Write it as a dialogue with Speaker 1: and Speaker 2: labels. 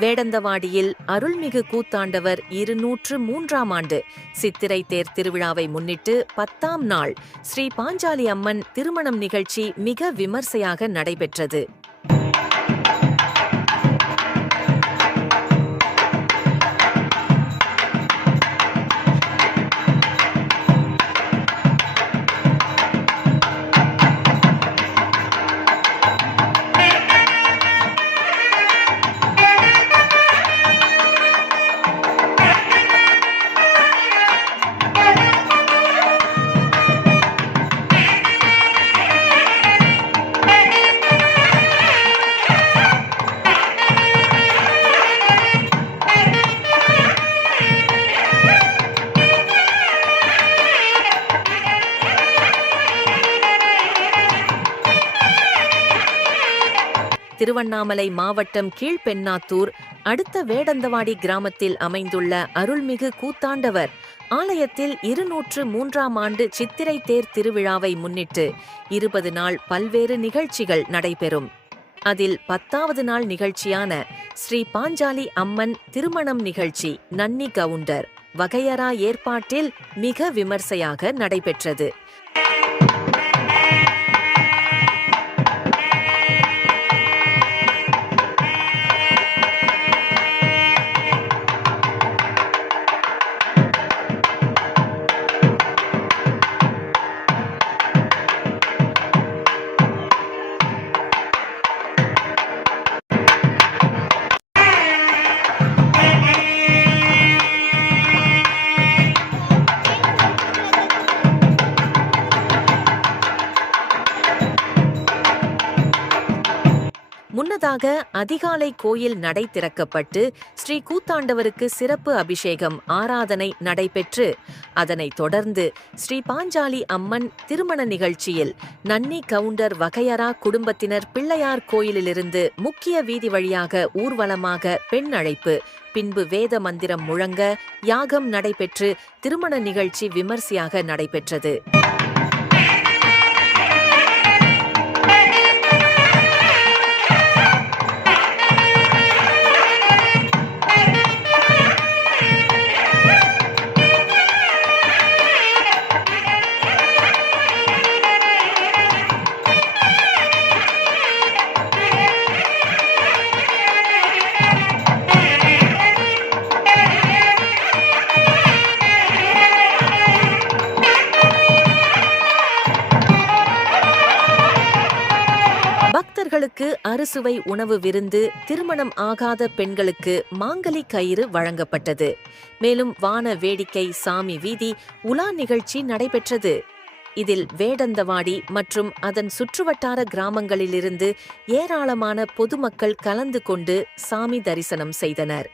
Speaker 1: வேடந்தவாடியில் அருள்மிகு கூத்தாண்டவர் இருநூற்று மூன்றாம் ஆண்டு சித்திரை தேர் திருவிழாவை முன்னிட்டு பத்தாம் நாள் ஸ்ரீ பாஞ்சாலி அம்மன் திருமணம் நிகழ்ச்சி மிக விமர்சையாக நடைபெற்றது. திருவண்ணாமலை மாவட்டம் கீழ்பெண்ணாத்தூர் அடுத்த வேடந்தவாடி கிராமத்தில் அமைந்துள்ள அருள்மிகு கூத்தாண்டவர். ஆலயத்தில் இருநூற்று மூன்றாம் ஆண்டு சித்திரை தேர் திருவிழாவை முன்னிட்டு இருபது நாள் பல்வேறு நிகழ்ச்சிகள் நடைபெறும். அதில் பத்தாவது நாள் நிகழ்ச்சியான ஸ்ரீ பாஞ்சாலி அம்மன் திருமணம் நிகழ்ச்சி நன்னி கவுண்டர் வகையறா ஏற்பாட்டில் மிக விமர்சையாக நடைபெற்றது. முன்னதாக அதிகாலை கோயில் நடை திறக்கப்பட்டு ஸ்ரீ கூத்தாண்டவருக்கு சிறப்பு அபிஷேகம் ஆராதனை நடைபெற்று அதனைத் தொடர்ந்து ஸ்ரீ பாஞ்சாலி அம்மன் திருமண நிகழ்ச்சியில் நன்னி கவுண்டர் வகையறா குடும்பத்தினர் பிள்ளையார் கோயிலிலிருந்து முக்கிய வீதி வழியாக ஊர்வலமாக பெண் அழைப்பு பின்பு வேத மந்திரம் முழங்க யாகம் நடைபெற்று திருமண நிகழ்ச்சி விமர்சையாக நடைபெற்றது. பெண்களுக்கு அறுசுவை உணவு விருந்து திருமணம் ஆகாத பெண்களுக்கு மாங்கலி கயிறு வழங்கப்பட்டது. மேலும் வான வேடிக்கை சாமி வீதி உலா நிகழ்ச்சி நடைபெற்றது. இதில் வேடந்தவாடி மற்றும் அதன் சுற்றுவட்டார கிராமங்களிலிருந்து ஏராளமான பொதுமக்கள் கலந்து கொண்டு சாமி தரிசனம் செய்தனர்.